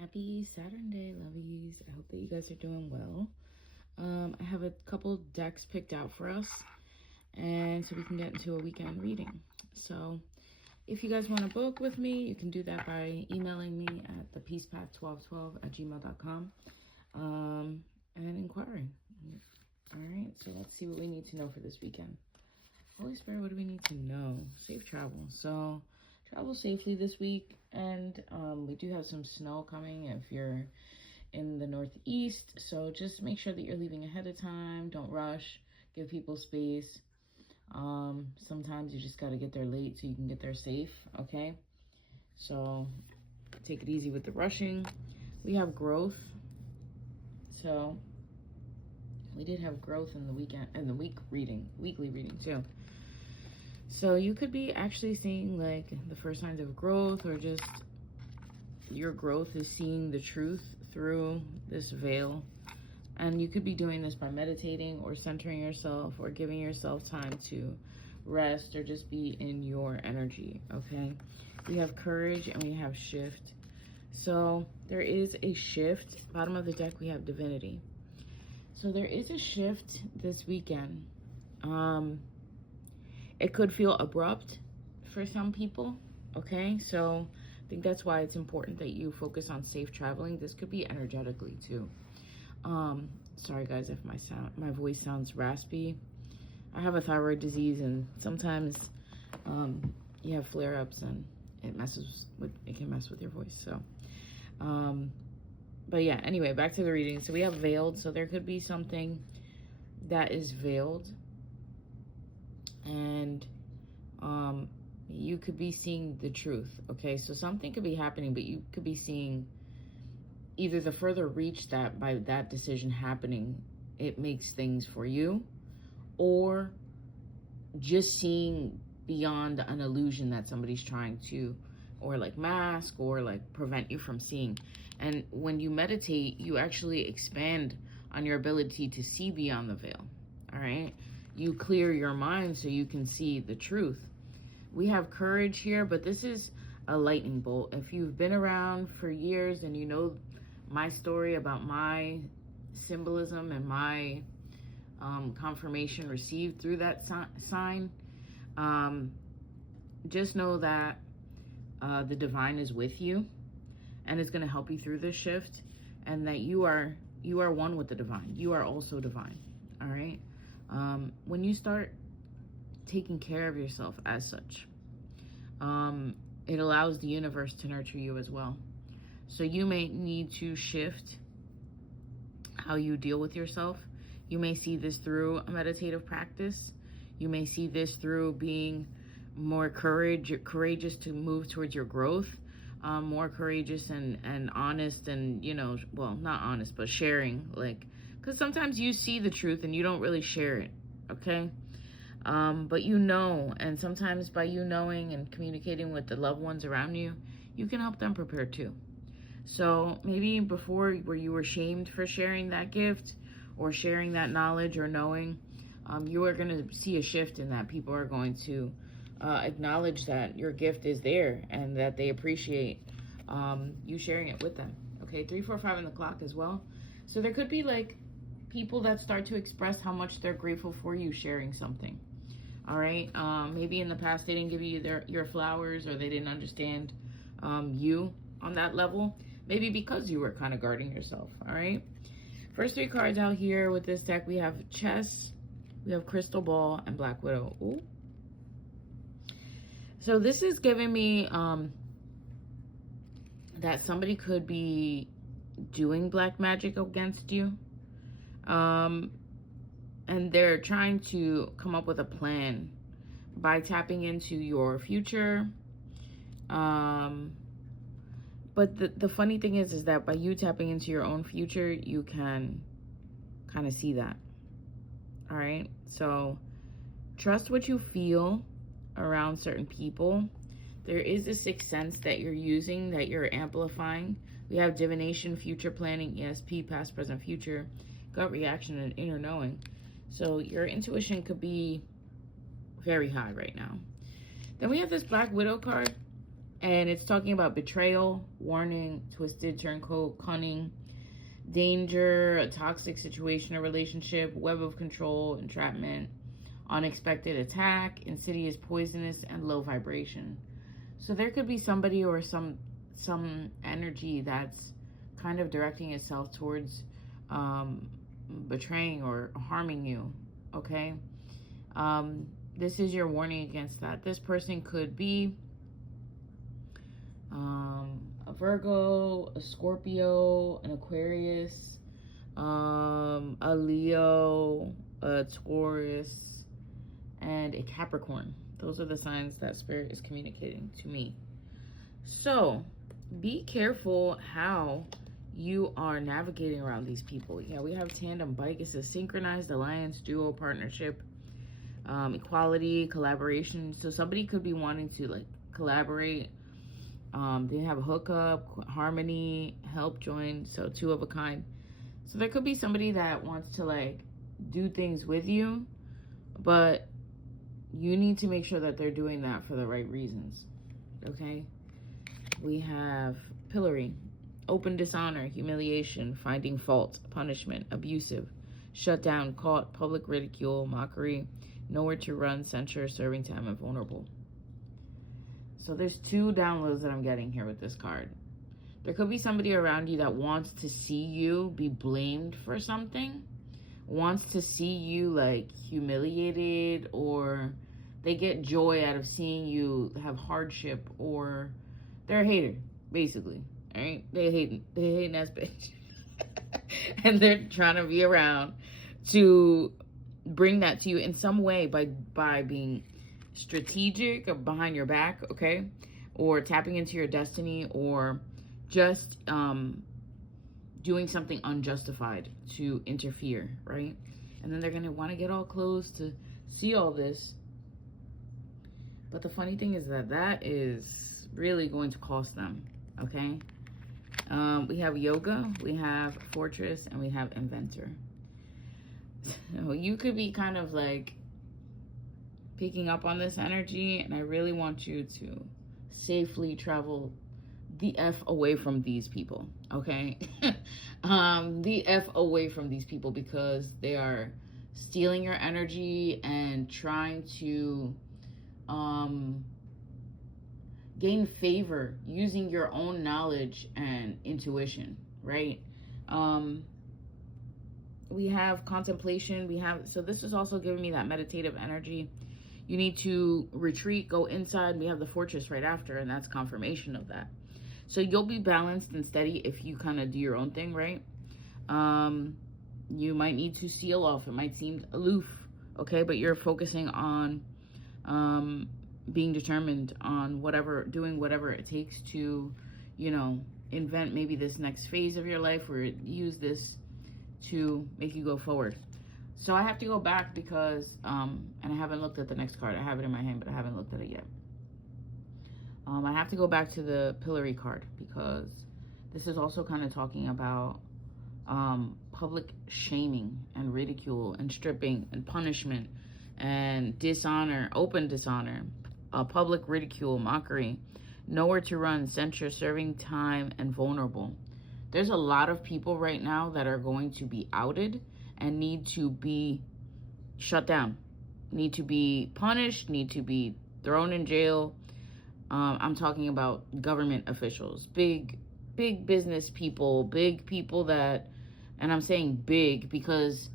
Happy Saturn day, lovies. I hope that you guys are doing well. I have a couple decks picked out for us, and so we can get into a weekend reading. So if you guys want to book with me, you can do that by emailing me at thepeacepath1212@gmail.com and inquiring. All right, so let's see what we need to know for this weekend. Holy Spirit, what do we need to know? Safe travel. So travel safely this week, and we do have some snow coming if you're in the Northeast, so just make sure that you're leaving ahead of time. Don't rush. Give people space. Sometimes you just got to get there late so you can get there safe, okay? So take it easy with the rushing. We have growth, so we did have growth in the weekend and the weekly reading too. So you could be actually seeing like the first signs of growth, or just your growth is seeing the truth through this veil. And you could be doing this by meditating or centering yourself or giving yourself time to rest or just be in your energy, okay? We have courage and we have shift. So there is a shift. Bottom of the deck, we have divinity. So there is a shift this weekend. It could feel abrupt for some people, okay? So I think that's why it's important that you focus on safe traveling. This could be energetically too. Sorry guys if my voice sounds raspy. I have a thyroid disease, and sometimes you have flare-ups and it can mess with your voice. So but yeah, anyway, back to the reading. So we have veiled, so there could be something that is veiled, and you could be seeing the truth, okay? So something could be happening, but you could be seeing either the further reach that by that decision happening, it makes things for you, or just seeing beyond an illusion that somebody's trying to, or like mask, or like prevent you from seeing. And when you meditate, you actually expand on your ability to see beyond the veil, all right? You clear your mind so you can see the truth. We have courage here, but this is a lightning bolt. If you've been around for years and you know my story about my symbolism and my confirmation received through that sign, just know that the divine is with you and is going to help you through this shift, and that you are one with the divine. You are also divine, all right? When you start taking care of yourself as such, it allows the universe to nurture you as well. So you may need to shift how you deal with yourself. You may see this through a meditative practice. You may see this through being more courageous to move towards your growth, more courageous and honest, and, you know, well, not honest, but sharing, like, because sometimes you see the truth and you don't really share it, okay? But you know, and sometimes by you knowing and communicating with the loved ones around you, you can help them prepare too. So maybe before, where you were shamed for sharing that gift or sharing that knowledge or knowing, you are going to see a shift in that. People are going to acknowledge that your gift is there and that they appreciate you sharing it with them. Okay, 3, 4, 5 on the clock as well. So there could be like people that start to express how much they're grateful for you sharing something. All right, maybe in the past they didn't give you your flowers, or they didn't understand you on that level. Maybe because you were kind of guarding yourself, all right? First 3 cards out here with this deck, we have Chess, we have Crystal Ball, and Black Widow. Ooh. So this is giving me that somebody could be doing black magic against you. And they're trying to come up with a plan by tapping into your future. But the funny thing is that by you tapping into your own future, you can kind of see that. All right. So trust what you feel around certain people. There is a sixth sense that you're using, that you're amplifying. We have divination, future planning, ESP, past, present, future, gut reaction, and inner knowing. So your intuition could be very high right now. Then we have this Black Widow card. And it's talking about betrayal, warning, twisted turncoat, cunning, danger, a toxic situation or relationship, web of control, entrapment, unexpected attack, insidious, poisonous, and low vibration. So there could be somebody or some energy that's kind of directing itself towards betraying or harming you. Okay, this is your warning against that. This person could be a Virgo, a Scorpio, an Aquarius, a Leo, a Taurus, and a Capricorn. Those are the signs that Spirit is communicating to me. So be careful how you are navigating around these people. Yeah, we have tandem bike. It says synchronized alliance, duo, partnership, equality, collaboration. So somebody could be wanting to like collaborate. They have a hookup, harmony, help, join. So two of a kind. So there could be somebody that wants to like do things with you, but you need to make sure that they're doing that for the right reasons. Okay? We have pillory, open dishonor, humiliation, finding fault, punishment, abusive, shut down, caught, public ridicule, mockery, nowhere to run, censure, serving time, and vulnerable. So there's two downloads that I'm getting here with this card. There could be somebody around you that wants to see you be blamed for something, wants to see you like humiliated, or they get joy out of seeing you have hardship, or they're a hater, basically. All right, they hate that bitch, and they're trying to be around to bring that to you in some way by being strategic or behind your back, okay, or tapping into your destiny, or just doing something unjustified to interfere, right? And then they're gonna want to get all close to see all this. But the funny thing is that is really going to cost them, okay? We have yoga, we have fortress, and we have inventor. So you could be kind of like picking up on this energy, and I really want you to safely travel the F away from these people, okay? The F away from these people, because they are stealing your energy and trying to gain favor using your own knowledge and intuition, right? We have contemplation, so this is also giving me that meditative energy. You need to retreat, go inside. We have the fortress right after, and that's confirmation of that. So you'll be balanced and steady if you kind of do your own thing, right? You might need to seal off. It might seem aloof, okay? But you're focusing on being determined on doing whatever it takes to, invent maybe this next phase of your life, or use this to make you go forward. So I have to go back because, and I haven't looked at the next card. I have it in my hand, but I haven't looked at it yet. I have to go back to the pillory card, because this is also kind of talking about public shaming and ridicule and stripping and punishment and dishonor, open dishonor, public ridicule, mockery, nowhere to run, censure, serving time, and vulnerable. There's a lot of people right now that are going to be outed and need to be shut down, need to be punished, need to be thrown in jail. I'm talking about government officials, big business people, big people that, and I'm saying big because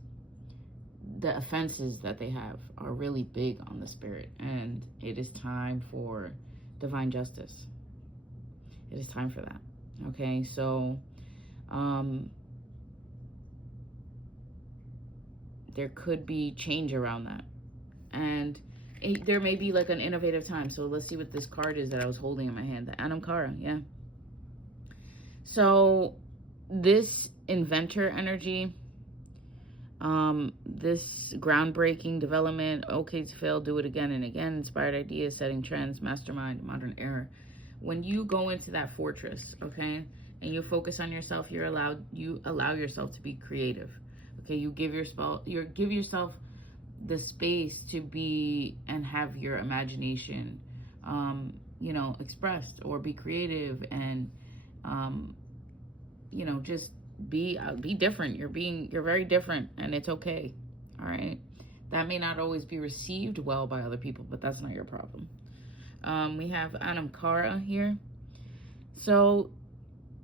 the offenses that they have are really big on the spirit, and it is time for divine justice. It is time for that. Okay, so there could be change around that, and there may be like an innovative time. So let's see what this card is that I was holding in my hand, the Anamkara. Yeah, so this inventor energy, this groundbreaking development, okay to fail, do it again and again, inspired ideas, setting trends, mastermind, modern era. When you go into that fortress, okay, and you focus on yourself, you allow yourself to be creative. Okay, you give yourself the space to be and have your imagination you know, expressed, or be creative, and you know, just be different. You're very different, and it's okay. All right. That may not always be received well by other people, but that's not your problem. We have Anamkara here. So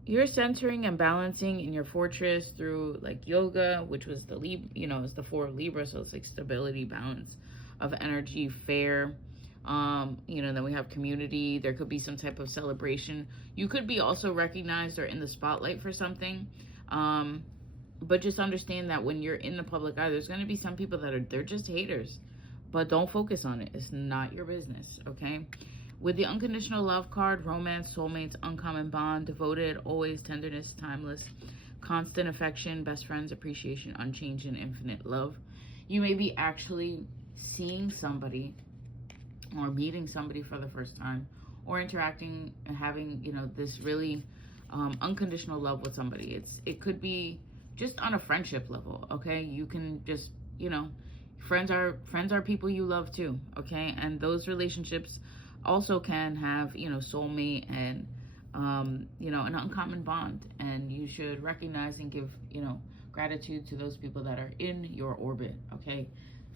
you're centering and balancing in your fortress through like yoga, which was the you know, it's the 4 of Libra, so it's like stability, balance of energy, fair. You know, then we have community. There could be some type of celebration. You could be also recognized or in the spotlight for something. But just understand that when you're in the public eye, there's going to be some people that they're just haters, but don't focus on it. It's not your business, okay? With the unconditional love card, romance, soulmates, uncommon bond, devoted, always, tenderness, timeless, constant affection, best friends, appreciation, unchanged, and infinite love. You may be actually seeing somebody or meeting somebody for the first time, or interacting and having, you know, this really unconditional love with somebody. It could be just on a friendship level, okay? You can just, you know, friends are people you love too, okay? And those relationships also can have, you know, soulmate and you know, an uncommon bond, and you should recognize and give, you know, gratitude to those people that are in your orbit, okay?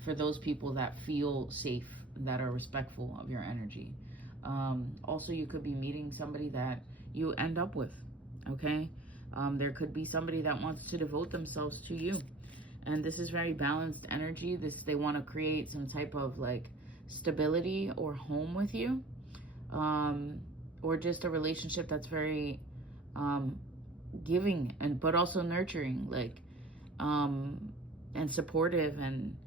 For those people that feel safe, that are respectful of your energy. Also, you could be meeting somebody that you end up with, okay? There could be somebody that wants to devote themselves to you, and this is very balanced energy. They want to create some type of like stability or home with you, or just a relationship that's very giving and but also nurturing, like and supportive, and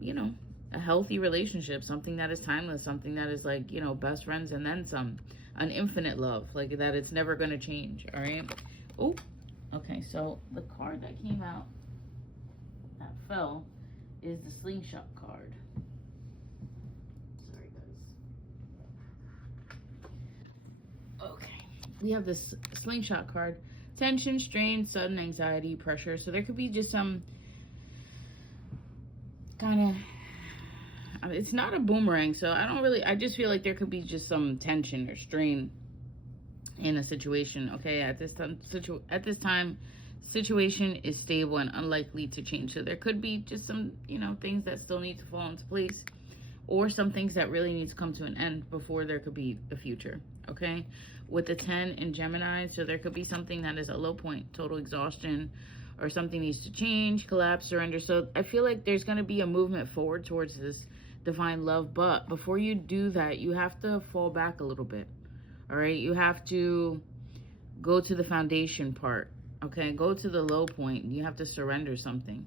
you know, a healthy relationship, something that is timeless, something that is like, you know, best friends and then some, an infinite love, like that it's never going to change. All right. Oh, okay. So the card that came out that fell is the slingshot card. Sorry, guys. Okay. We have this slingshot card. Tension, strain, sudden anxiety, pressure. So there could be just some kind of, it's not a boomerang, so I just feel like there could be just some tension or strain in a situation, okay? At this time, situation is stable and unlikely to change. So there could be just some, you know, things that still need to fall into place, or some things that really need to come to an end before there could be a future, okay? With the 10 in Gemini, so there could be something that is a low point, total exhaustion, or something needs to change, collapse, surrender. So I feel like there's going to be a movement forward towards this divine love, but before you do that, you have to fall back a little bit. All right, you have to go to the foundation part, okay? Go to the low point. You have to surrender something.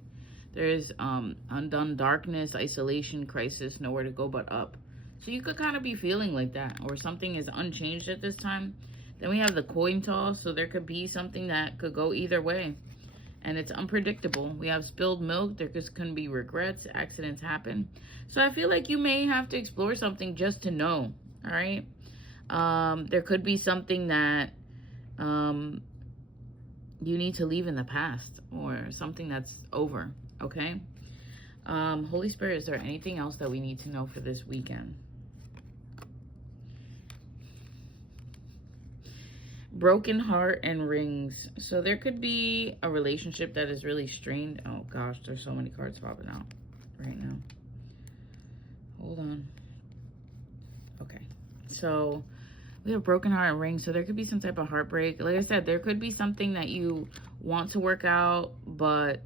There's undone darkness, isolation, crisis, nowhere to go but up. So you could kind of be feeling like that, or something is unchanged at this time. Then we have the coin toss, so there could be something that could go either way, and it's unpredictable. We have spilled milk. There can be regrets. Accidents happen. So I feel like you may have to explore something just to know. All right. There could be something that you need to leave in the past, or something that's over. Okay. Holy Spirit, is there anything else that we need to know for this weekend? Broken heart and rings. So there could be a relationship that is really strained. Oh gosh, there's so many cards popping out right now. Hold on. Okay, so we have broken heart and rings. So there could be some type of heartbreak. Like I said, there could be something that you want to work out, but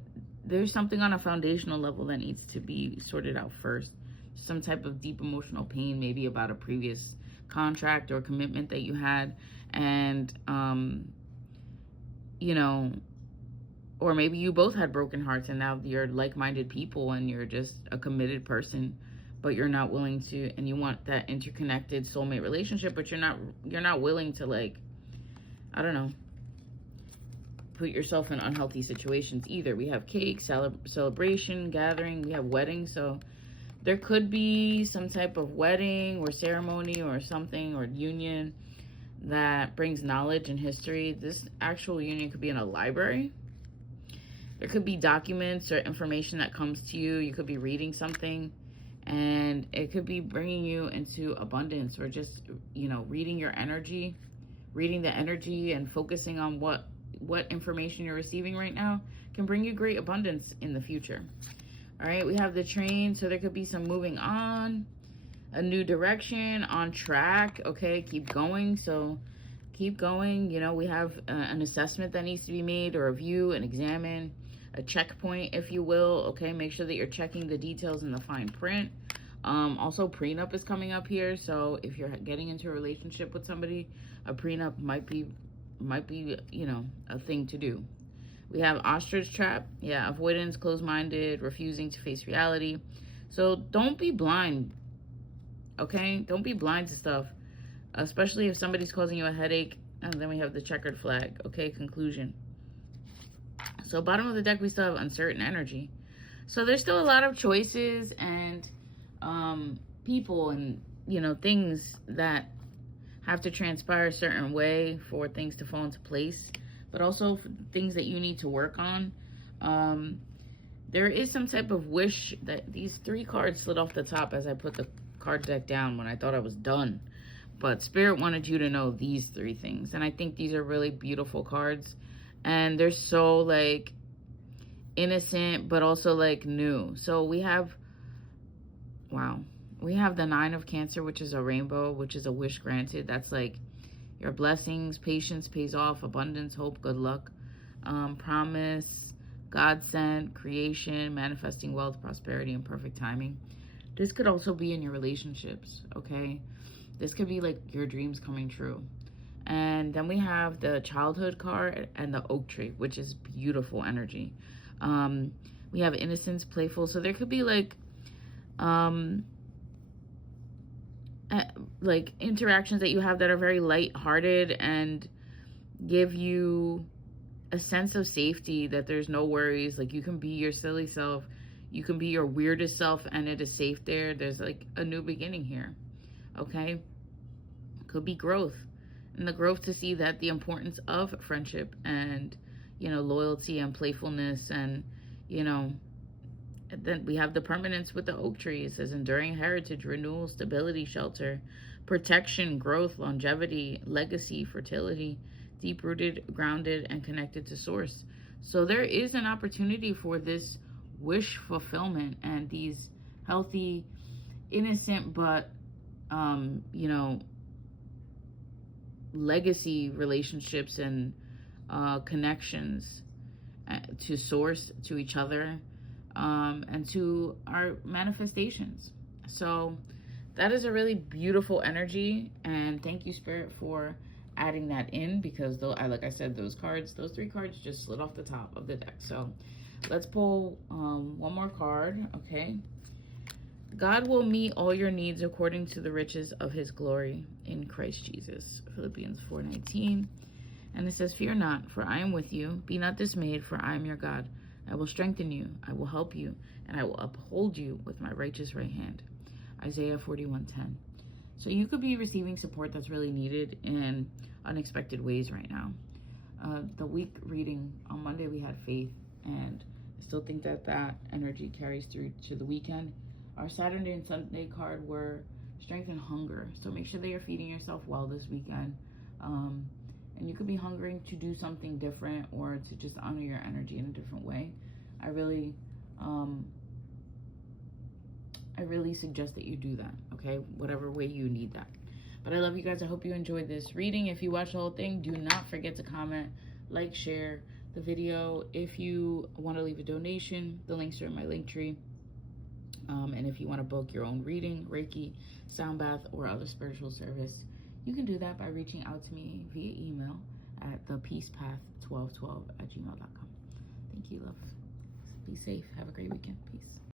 there's something on a foundational level that needs to be sorted out first. Some type of deep emotional pain, maybe about a previous contract or commitment that you had, and you know, or maybe you both had broken hearts and now you're like-minded people and you're just a committed person, but you're not willing to, and you want that interconnected soulmate relationship, but you're not willing to, like, I don't know, put yourself in unhealthy situations either. We have cake, celebration, gathering, we have wedding. So there could be some type of wedding or ceremony or something, or union that brings knowledge and history. This actual union could be in a library. There could be documents or information that comes to you. You could be reading something, And it could be bringing you into abundance, or just, you know, reading your energy, reading the energy and focusing on what information you're receiving right now can bring you great abundance in the future. All right, we have the Train, so there could be some moving on, a new direction, on track. Okay, keep going. So keep going. You know, we have an assessment that needs to be made, or review and examine, a checkpoint, if you will. Okay, make sure that you're checking the details in the fine print. Also, prenup is coming up here, so if you're getting into a relationship with somebody, a prenup might be, you know, a thing to do. We have Ostrich Trap. Yeah, avoidance, closed-minded, refusing to face reality. So don't be blind, okay? Don't be blind to stuff, especially if somebody's causing you a headache. And then we have the Checkered Flag, okay? Conclusion. So bottom of the deck, we still have uncertain energy. So there's still a lot of choices and people and, you know, things that have to transpire a certain way for things to fall into place, but also things that you need to work on. There is some type of wish that these 3 cards slid off the top as I put the card deck down when I thought I was done. But Spirit wanted you to know these 3 things. And I think these are really beautiful cards. And they're so, like, innocent, but also, like, new. So we have, wow. We have the 9 of Cancer, which is a rainbow, which is a wish granted. That's like your blessings, patience pays off, abundance, hope, good luck, promise, godsend, creation, manifesting wealth, prosperity, and perfect timing. This could also be in your relationships, okay? This could be like your dreams coming true. And then we have the Childhood card and the Oak Tree, which is beautiful energy. We have innocence, playful. So there could be like interactions that you have that are very lighthearted and give you a sense of safety, that there's no worries. Like, you can be your silly self, you can be your weirdest self, and it is safe there. There's like a new beginning here, okay? Could be growth, and the growth to see that the importance of friendship and, you know, loyalty and playfulness, and, you know. And then we have the permanence with the Oak Tree. It says enduring heritage, renewal, stability, shelter, protection, growth, longevity, legacy, fertility, deep-rooted, grounded, and connected to source. So there is an opportunity for this wish fulfillment and these healthy, innocent, but, you know, legacy relationships and connections to source, to each other, and to our manifestations. So that is a really beautiful energy, and thank you, Spirit, for adding that in, because though like I said, those 3 cards just slid off the top of the deck. So let's pull one more card. Okay. God will meet all your needs according to the riches of his glory in Christ Jesus. Philippians 4:19. And it says, fear not, for I am with you. Be not dismayed, for I am your God. I will strengthen you, I will help you, and I will uphold you with my righteous right hand. Isaiah 41:10. So you could be receiving support that's really needed in unexpected ways right now. The week reading on Monday, we had faith, and I still think that that energy carries through to the weekend. Our Saturday and Sunday card were strength and hunger. So make sure that you're feeding yourself well this weekend. And you could be hungering to do something different, or to just honor your energy in a different way. I really suggest that you do that, okay? Whatever way you need that. But I love you guys. I hope you enjoyed this reading. If you watched the whole thing, do not forget to comment, like, share the video. If you want to leave a donation, the links are in my link tree. And if you want to book your own reading, Reiki, sound bath, or other spiritual service, you can do that by reaching out to me via email at thepeacepath1212@gmail.com. Thank you, love. Be safe. Have a great weekend. Peace.